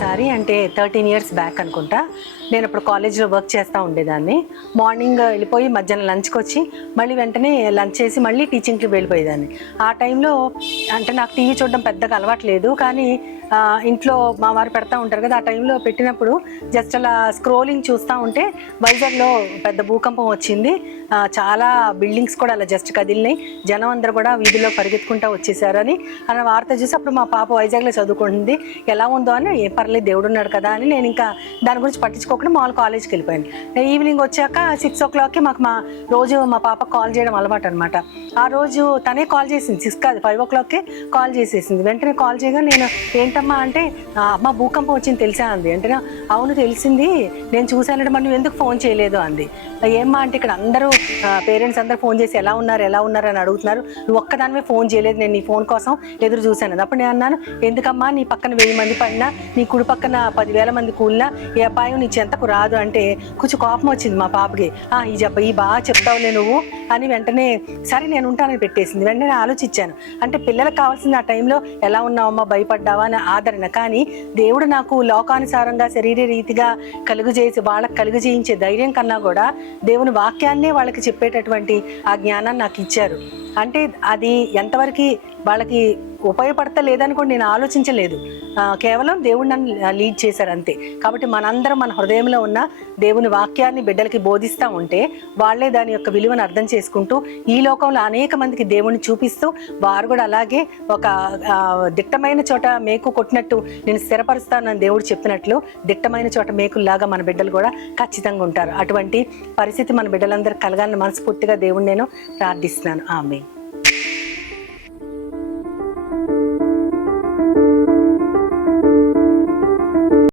ఒకసారి అంటే 13 years back అనుకుంటా, నేను అప్పుడు కాలేజ్లో వర్క్ చేస్తూ ఉండేదాన్ని. మార్నింగ్ వెళ్ళిపోయి మధ్యాహ్నం లంచ్కి వచ్చి మళ్ళీ వెంటనే లంచ్ చేసి మళ్ళీ టీచింగ్కి వెళ్ళిపోయేదాన్ని. ఆ టైంలో అంటే నాకు టీవీ చూడడం పెద్దగా అలవాట్లేదు, కానీ ఇంట్లో మా వారు పెడతా ఉంటారు కదా, ఆ టైంలో పెట్టినప్పుడు జస్ట్ అలా స్క్రోలింగ్ చూస్తూ ఉంటే వైజాగ్లో పెద్ద భూకంపం వచ్చింది. చాలా బిల్డింగ్స్ కూడా అలా జస్ట్ కదిలినాయి, జనం అందరూ కూడా వీధిలో పరిగెత్తుకుంటూ వచ్చేసారని అన్న వార్త చూసి అప్పుడు మా పాప వైజాగ్లో చదువుకుంటుంది. ఎలా ఉందో అని, ఏ పర్లేదు దేవుడు ఉన్నాడు కదా అని నేను ఇంకా దాని గురించి పట్టించుకోకుండా మామూలు కాలేజ్కి వెళ్ళిపోయాను. ఈవినింగ్ వచ్చాక 6 o'clockకి మాకు రోజు మా పాప కాల్ చేయడం అలవాటు అనమాట. ఆ రోజు తనే కాల్ చేసింది, 6 కాదు 5 o'clockకి కాల్ చేసేసింది. వెంటనే కాల్ చేయగా నేను ఏంటమ్మా అంటే, అమ్మ భూకంపం వచ్చింది తెలుసా అంది. అంటే అవును తెలిసింది, నేను చూశానంటే మరి నువ్వు ఎందుకు ఫోన్ చేయలేదు అంది. ఏమ్మా అంటే ఇక్కడ అందరూ పేరెంట్స్ అందరూ ఫోన్ చేసి ఎలా ఉన్నారు అని అడుగుతున్నారు, నువ్వు ఒక్కదానివే ఫోన్ చేయలేదు, నేను నీ ఫోన్ కోసం ఎదురు చూశాను. అప్పుడు నేను అన్నాను, ఎందుకమ్మా నీ పక్కన 1000 మంది పడినా, నీ కుడి పక్కన 10,000 మంది కూలినా ఏ అపాయం నీ చెంతకు రాదు అంటే కొంచెం కోపం వచ్చింది మా పాపకి. ఈ బాగా చెప్తావులే నువ్వు అని వెంటనే సరే నేను ఉంటానని పెట్టేసింది. వెంటనే ఆలోచించాను, అంటే పిల్లలకు కావాల్సింది ఆ టైంలో ఎలా ఉన్నావమ్మా, భయపడ్డావా అని ఆదరణ. కానీ దేవుడు నాకు లోకానుసారంగా శరీర రీతిగా వాళ్ళకి కలుగజేయించే ధైర్యం కన్నా కూడా దేవుని వాక్యాన్నే వాళ్ళకి చెప్పేటటువంటి ఆ జ్ఞానాన్ని నాకు ఇచ్చారు. అంటే అది ఎంతవరకు వాళ్ళకి ఉపయోగపడతా లేదని కూడా నేను ఆలోచించలేదు. కేవలం దేవుడు నన్ను లీడ్ చేశారు అంతే. కాబట్టి మనందరం మన హృదయంలో ఉన్న దేవుని వాక్యాన్ని బిడ్డలకి బోధిస్తూ ఉంటే వాళ్ళే దాని యొక్క విలువను అర్థం చేసుకుంటూ ఈ లోకంలో అనేక మందికి దేవుణ్ణి చూపిస్తూ వారు కూడా అలాగే ఒక దిట్టమైన చోట మేకు కొట్టినట్టు నేను స్థిరపరుస్తానని దేవుడు చెప్పినట్లు దిట్టమైన చోట మేకుల్లాగా మన బిడ్డలు కూడా ఖచ్చితంగా ఉంటారు. అటువంటి పరిస్థితి మన బిడ్డలందరూ కలగాలని మనస్ఫూర్తిగా దేవుణ్ణి నేను ప్రార్థిస్తున్నాను. ఆమేన్.